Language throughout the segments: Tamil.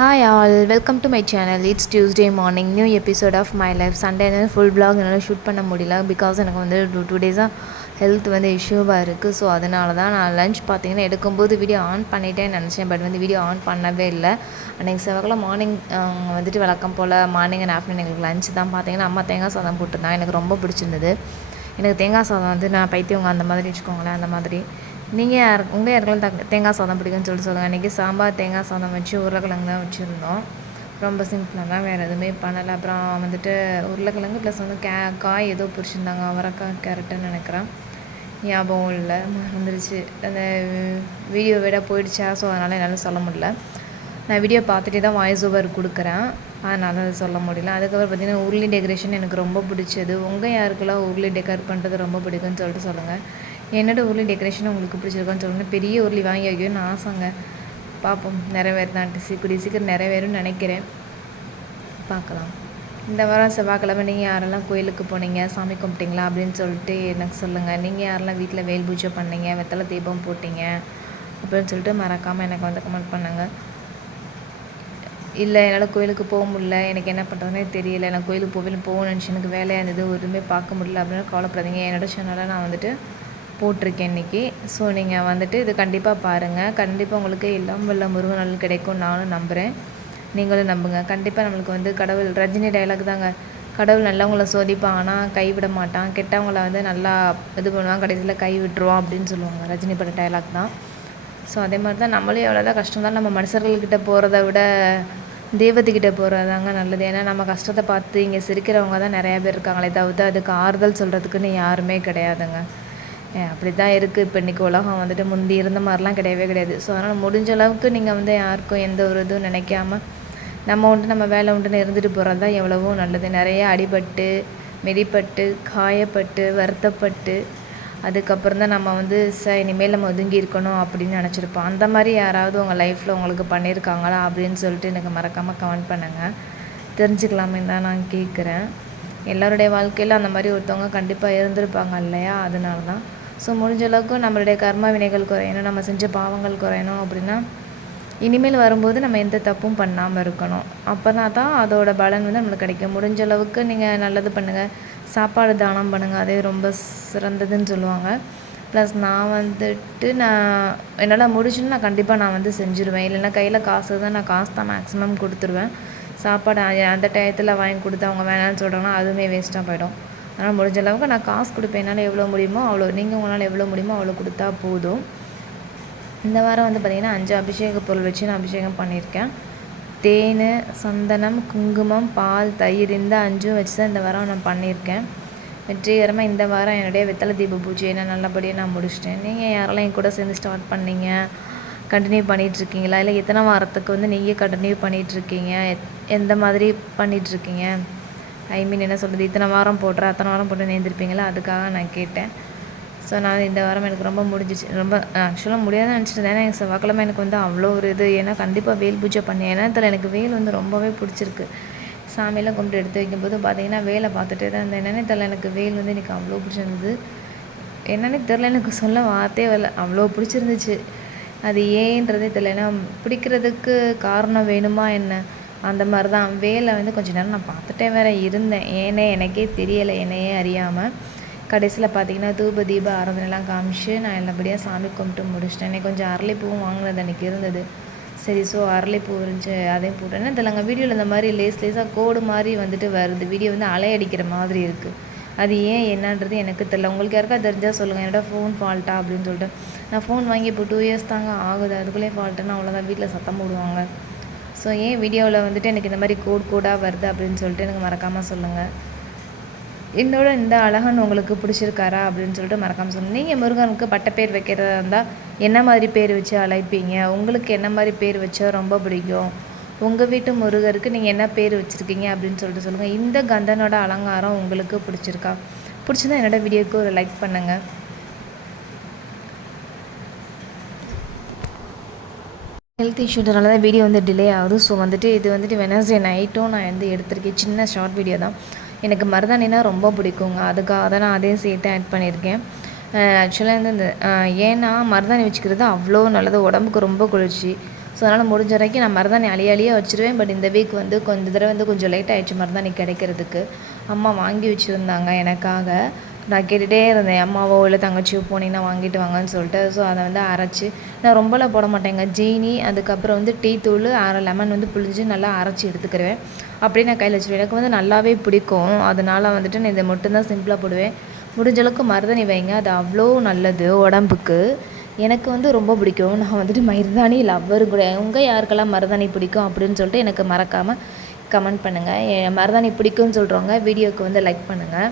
Hi all welcome to my channel it's Tuesday morning new episode of my life Sunday வந்து ஃபுல் பிளாக் என்னால் ஷூட் பண்ண முடியல. பிகாஸ் எனக்கு வந்து டூ டூ டேஸாக ஹெல்த் வந்து இஷ்யூவாக இருக்குது ஸோ அதனால தான் நான் லஞ்ச் பார்த்தீங்கன்னா எடுக்கும்போது வீடியோ ஆன் பண்ணிட்டேன்னு நினச்சேன். பட் வந்து வீடியோ ஆன் பண்ணவே இல்லை. அன்றைக்கி செவ்வாய்க்கிழமை மார்னிங் வந்துட்டு வழக்கம் போல் மார்னிங் அண்ட் ஆஃப்டர்நூன் எங்களுக்கு லஞ்ச் தான் பார்த்தீங்கன்னா அம்மா தேங்காய் சாதம் போட்டுருந்தாங்க. எனக்கு ரொம்ப பிடிச்சிருந்தது. எனக்கு தேங்காய் சாதம் வந்து நான் பைத்தியவங்க அந்த மாதிரி வச்சுக்கோங்களேன் அந்த மாதிரி. நீங்கள் யார் உங்கள் யாருக்கெல்லாம் தக் தேங்காய் சாதம் பிடிக்கும்னு சொல்லிட்டு சொல்லுங்கள் அன்றைக்கி சாம்பார் தேங்காய் சாதம் வச்சு உருளைக்கிழங்கு தான் வச்சுருந்தோம். ரொம்ப சிம்பிளாக தான் வேறு எதுவுமே பண்ணலை. அப்புறம் வந்துட்டு உருளைக்கிழங்கு ப்ளஸ் வந்து கே காய் ஏதோ பிடிச்சிருந்தாங்க அவரைக்காய் கேரட்டுன்னு நினைக்கிறேன். ஞாபகம் இல்லை மறந்துருச்சு. அந்த வீடியோ விட போயிடுச்சா? ஸோ அதனால் என்னால் சொல்ல முடியல. நான் வீடியோ பார்த்துட்டே தான் வாய்ஸ் ஓவர் கொடுக்குறேன். அதனால் அதை சொல்ல முடியல. அதுக்கப்புறம் பார்த்திங்கன்னா உருளி டெக்கரேஷன் எனக்கு ரொம்ப பிடிச்சது. உங்கள் யாருக்கெல்லாம் உருளி டெக்கரேட் பண்ணுறது ரொம்ப பிடிக்கும்னு சொல்லிட்டு சொல்லுங்கள் என்னோடய உருளி டெக்கரேஷன் உங்களுக்கு பிடிச்சிருக்கோன்னு சொல்லுங்கள் பெரிய உருளி வாங்கி வைக்கணும்னு ஆசைங்க. பார்ப்போம் நிறைவேறுதான்ட்டு சீக்கிரம் சீக்கிரம் நிறைவேறும்னு நினைக்கிறேன். பார்க்கலாம். இந்த வாரம் செவ்வாய்க்கிழமை நீங்கள் யாரெல்லாம் கோயிலுக்கு போனீங்க? சாமி கும்பிட்டீங்களா? அப்படின்னு சொல்லிட்டு எனக்கு சொல்லுங்கள் நீங்கள் யாரெல்லாம் வீட்டில் வேல் பூஜை பண்ணீங்க? வெத்தலை தீபம் போட்டீங்க? அப்படின்னு சொல்லிட்டு மறக்காமல் எனக்கு வந்து கமெண்ட் பண்ணுங்கள் இல்லை என்னால் கோயிலுக்கு போக முடியல. எனக்கு என்ன பண்ணுறதுனே தெரியல. நான் கோயிலுக்கு போவேன் போகணும்னு நினச்சி எனக்கு வேலையாக இருந்தது. ஒருமே பார்க்க முடியல அப்படின்னு கவலைப்படாதீங்க. என்னோட சேனலில் நான் வந்துட்டு போட்டிருக்கேன் இன்றைக்கி ஸோ நீங்கள் வந்துட்டு இது கண்டிப்பாக பாருங்கள் கண்டிப்பாக உங்களுக்கு எல்லாம் வல்ல முருகன் கிடைக்கும் நானும் நம்புகிறேன் நீங்களும் நம்புங்க. கண்டிப்பாக நம்மளுக்கு வந்து கடவுள் ரஜினி டைலாக் தாங்க. கடவுள் நல்லவங்கள சோதிப்பான். ஆனால் கைவிட மாட்டான். கெட்டவங்கள வந்து நல்லா இது பண்ணுவான். கடைசியில் கை விட்டுருவான் அப்படின்னு சொல்லுவாங்க. ரஜினி பட டைலாக் தான். ஸோ அதே மாதிரி தான் நம்மளே எவ்வளோதான் கஷ்டம் தான் நம்ம மனுஷர்கள்கிட்ட போகிறத விட தெய்வத்துக்கிட்ட போகிறதாங்க நல்லது. ஏன்னா நம்ம கஷ்டத்தை பார்த்து இங்கே சிரிக்கிறவங்க தான் நிறையா பேர் இருக்காங்களே தவிர்த்து அதுக்கு ஆறுதல் சொல்கிறதுக்குன்னு யாருமே கிடையாதுங்க. அப்படி தான் இருக்குது இப்போ இன்றைக்கி உலகம் வந்துட்டு முந்தி இருந்த மாதிரிலாம் கிடையவே கிடையாது. ஸோ அதனால் முடிஞ்ச அளவுக்கு நீங்கள் வந்து யாருக்கும் எந்த ஒரு இதுவும் நினைக்காம நம்ம உண்டு நம்ம வேலை உண்டுன்னு இருந்துட்டு போகிறது தான் எவ்வளவோ நல்லது. நிறைய அடிபட்டு மிதிப்பட்டு காயப்பட்டு வருத்தப்பட்டு அதுக்கப்புறம் தான் நம்ம வந்து ச இனிமேல் நம்ம ஒதுங்கி இருக்கணும் அப்படின்னு நினச்சிருப்போம். அந்த மாதிரி யாராவது உங்கள் லைஃப்பில் உங்களுக்கு பண்ணியிருக்காங்களா அப்படின்னு சொல்லிட்டு எனக்கு மறக்காமல் கமெண்ட் பண்ணுங்கள் தெரிஞ்சுக்கலாமே தான் நான் கேட்குறேன் எல்லோருடைய வாழ்க்கையில் அந்த மாதிரி ஒருத்தவங்க கண்டிப்பாக இருந்திருப்பாங்க இல்லையா? அதனால தான் ஸோ முடிஞ்ச அளவுக்கு நம்மளுடைய கர்ம வினைகள் குறையணும் நம்ம செஞ்ச பாவங்கள் குறையணும் அப்படின்னா இனிமேல் வரும்போது நம்ம எந்த தப்பும் பண்ணாமல் இருக்கணும். அப்போனா தான் அதோட பலன் வந்து நம்மளுக்கு கிடைக்கும். முடிஞ்ச அளவுக்கு நீங்கள் நல்லது பண்ணுங்கள் சாப்பாடு தானம் பண்ணுங்கள் அதே ரொம்ப சிறந்ததுன்னு சொல்லுவாங்க. ப்ளஸ் நான் வந்துட்டு நான் என்னால் முடிச்சுன்னு நான் கண்டிப்பாக நான் வந்து செஞ்சுருவேன். இல்லைன்னா கையில் காசு தான் நான் காசு தான் மேக்ஸிமம் கொடுத்துருவேன். சாப்பாடு அந்த டயத்தில் வாங்கி கொடுத்து அவங்க வேணான்னு சொல்கிறாங்கன்னா அதுவுமே வேஸ்ட்டாக போயிடும். அதனால் முடிஞ்ச அளவுக்கு நான் காசு கொடுப்பேன். என்னால் எவ்வளோ முடியுமோ அவ்வளோ நீங்கள் உங்களால் எவ்வளோ முடியுமோ அவ்வளோ கொடுத்தா போதும். இந்த வாரம் வந்து பார்த்திங்கன்னா அஞ்சு அபிஷேக பொருள் வச்சு நான் அபிஷேகம் பண்ணியிருக்கேன். தேன் சந்தனம் குங்குமம் பால் தயிர் இந்த அஞ்சும் வச்சு தான் இந்த வாரம் நான் பண்ணியிருக்கேன். வெற்றிகரமாக இந்த வாரம் என்னுடைய வெத்தலை தீப பூஜையை நான் நல்லபடியாக நான் முடிச்சிட்டேன். நீங்கள் யாரெல்லாம் என் கூட சேர்ந்து ஸ்டார்ட் பண்ணீங்க? கண்டினியூ பண்ணிகிட்ருக்கீங்களா இல்லை எத்தனை வாரத்துக்கு வந்து நீங்கள் கண்டினியூ பண்ணிகிட்ருக்கீங்க எந்த மாதிரி பண்ணிகிட்ருக்கீங்க ஐ மீன் என்ன சொல்கிறது இத்தனை வாரம் போடுற அத்தனை வாரம் போட்டு நேர்ந்திருப்பீங்களா? அதுக்காக நான் கேட்டேன். ஸோ நான் இந்த வாரம் எனக்கு ரொம்ப முடிஞ்சிச்சு. ரொம்ப ஆக்சுவலாக முடியாதுன்னு நினச்சிட்டு ஏன்னா எனக்கு செவ்வாய்க்கிழமை எனக்கு வந்து அவ்வளோ ஒரு இது. ஏன்னா கண்டிப்பாக வேல் பூஜை பண்ணேன் ஏன்னா இதில் எனக்கு வேல் வந்து ரொம்பவே பிடிச்சிருக்கு. சாமியெல்லாம் கும்பிட்டு எடுத்து வைக்கும்போது பார்த்தீங்கன்னா வேலை பார்த்துட்டே தான் இருந்தேன். என்னென்ன தெரில எனக்கு வேல் வந்து எனக்கு அவ்வளோ பிடிச்சிருந்தது. என்னென்னு தெரில எனக்கு சொல்ல வார்த்தையே வரல. அவ்வளோ பிடிச்சிருந்துச்சு. அது ஏன்றதே தெரியல. ஏன்னா பிடிக்கிறதுக்கு காரணம் வேணுமா என்ன? அந்த மாதிரி தான் வேலை வந்து கொஞ்ச நேரம் நான் பார்த்துட்டே வேற இருந்தேன். ஏன்னே எனக்கே தெரியலை என்னையே அறியாமல் கடைசியில் பார்த்தீங்கன்னா தூப தீப ஆராதனைலாம் காமிச்சு நான் நல்லபடியாக சாமி கும்பிட்டு முடிச்சிட்டேன். எனக்கு கொஞ்சம் அரளிப்பூவும் வாங்கினது அன்றைக்கி இருந்தது. சரி ஸோ அரளிப்பூ இருந்துச்சு அதையும் போட்டேன்னா தெரியலங்க வீடியோவில் இந்த மாதிரி லேஸ் லேஸாக கோடு மாதிரி வந்துட்டு வருது. வீடியோ வந்து அலையடிக்கிற மாதிரி இருக்குது அது ஏன் என்னன்றது எனக்கு தெரில உங்களுக்கு யாருக்கா தெரிஞ்சால் சொல்லுங்கள் என்னோட ஃபோன் ஃபால்ட்டா அப்படின்னு சொல்லிட்டு. நான் ஃபோன் வாங்கி இப்போ டூ இயர்ஸ் தாங்க ஆகுது. அதுக்குள்ளேயே ஃபால்ட்டுன்னா அவ்வளோதான் வீட்டில் சத்தம் போடுவாங்க. ஸோ ஏன் வீடியோவில் வந்துட்டு எனக்கு இந்த மாதிரி கோட் கோடாக வருது அப்படின்னு சொல்லிட்டு எனக்கு மறக்காமல் சொல்லுங்கள் என்னோட இந்த அழகன் உங்களுக்கு பிடிச்சிருக்காரா அப்படின்னு சொல்லிட்டு மறக்காமல் சொல்லுங்கள் நீங்கள் முருகனுக்கு பட்ட பேர் வைக்கிறதா இருந்தால் என்ன மாதிரி பேர் வச்சு அழைப்பீங்க? உங்களுக்கு என்ன மாதிரி பேர் வச்சா ரொம்ப பிடிக்கும்? உங்கள் வீட்டு முருகருக்கு நீங்கள் என்ன பேர் வச்சுருக்கீங்க அப்படின்னு சொல்லிட்டு சொல்லுங்கள் இந்த கந்தனோட அலங்காரம் உங்களுக்கு பிடிச்சிருக்கா? பிடிச்சிருந்தா என்னோடய வீடியோக்கு ஒரு லைக் பண்ணுங்கள் ஹெல்த் இஷ்யூனால தான் வீடியோ வந்து டிலே ஆகுது. ஸோ வந்துட்டு இது வந்துட்டு வெனஸ்டே நைட்டும் நான் வந்து எடுத்திருக்கேன். சின்ன ஷார்ட் வீடியோ தான். எனக்கு மருதாணினா ரொம்ப பிடிக்குங்க. அதுக்காக தான் நான் அதையும் சேர்த்து ஆட் பண்ணியிருக்கேன். ஆக்சுவலாக வந்து இந்த ஏன்னா மருதாணி வச்சுக்கிறது அவ்வளோ நல்லது. உடம்புக்கு ரொம்ப குளிர்ச்சி. ஸோ அதனால் முடிஞ்ச வரைக்கும் நான் மருதாணி அழிய அழியாக வச்சுருவேன். பட் இந்த வீக் வந்து கொஞ்சம் தடவை வந்து கொஞ்சம் லேட் ஆகிடுச்சு மருதாணி கிடைக்கிறதுக்கு. அம்மா வாங்கி வச்சுருந்தாங்க எனக்காக. நான் கேட்டுகிட்டே இருந்தேன். அம்மாவோ இல்லை தங்கச்சியோ போனீங்கன்னா வாங்கிட்டு வாங்கன்னு சொல்லிட்டு. ஸோ அதை வந்து அரைச்சி நான் ரொம்பலாம் போட மாட்டேங்க ஜீனி அதுக்கப்புறம் வந்து டீ தூள் அரை லெமன் வந்து புளிஞ்சு நல்லா அரைச்சி எடுத்துக்கிறேன் அப்படியே நான் கையில் வச்சுருவேன். எனக்கு வந்து நல்லாவே பிடிக்கும். அதனால் வந்துட்டு நான் இதை மட்டும்தான் சிம்பிளாக போடுவேன். முடிஞ்சளவுக்கு மருதாணி வைங்க. அது அவ்வளோ நல்லது உடம்புக்கு. எனக்கு வந்து ரொம்ப பிடிக்கும். நான் வந்துட்டு மருதாணி லவ்வர் கூட. உங்கள் யாருக்கெல்லாம் மருதாணி பிடிக்கும் அப்படின்னு சொல்லிட்டு எனக்கு மறக்காமல் கமெண்ட் பண்ணுங்கள் என் மருதாணி பிடிக்கும்னு சொல்கிறவங்க வீடியோவுக்கு வந்து லைக் பண்ணுங்கள்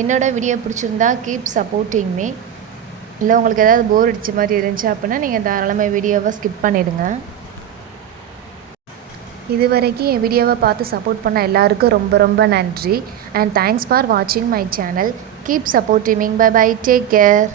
என்னோடய வீடியோ பிடிச்சிருந்தா கீப் சப்போர்ட்டிங் மீ இல்லை உங்களுக்கு ஏதாவது போர் அடித்த மாதிரி இருந்துச்சு அப்படின்னா நீங்கள் தாராளமாக வீடியோவை ஸ்கிப் பண்ணிவிடுங்க இது வரைக்கும் என் வீடியோவை பார்த்து சப்போர்ட் பண்ண எல்லாருக்கும் ரொம்ப ரொம்ப நன்றி. அண்ட் தேங்க்ஸ் ஃபார் வாட்சிங் my channel keep supporting bye bye take care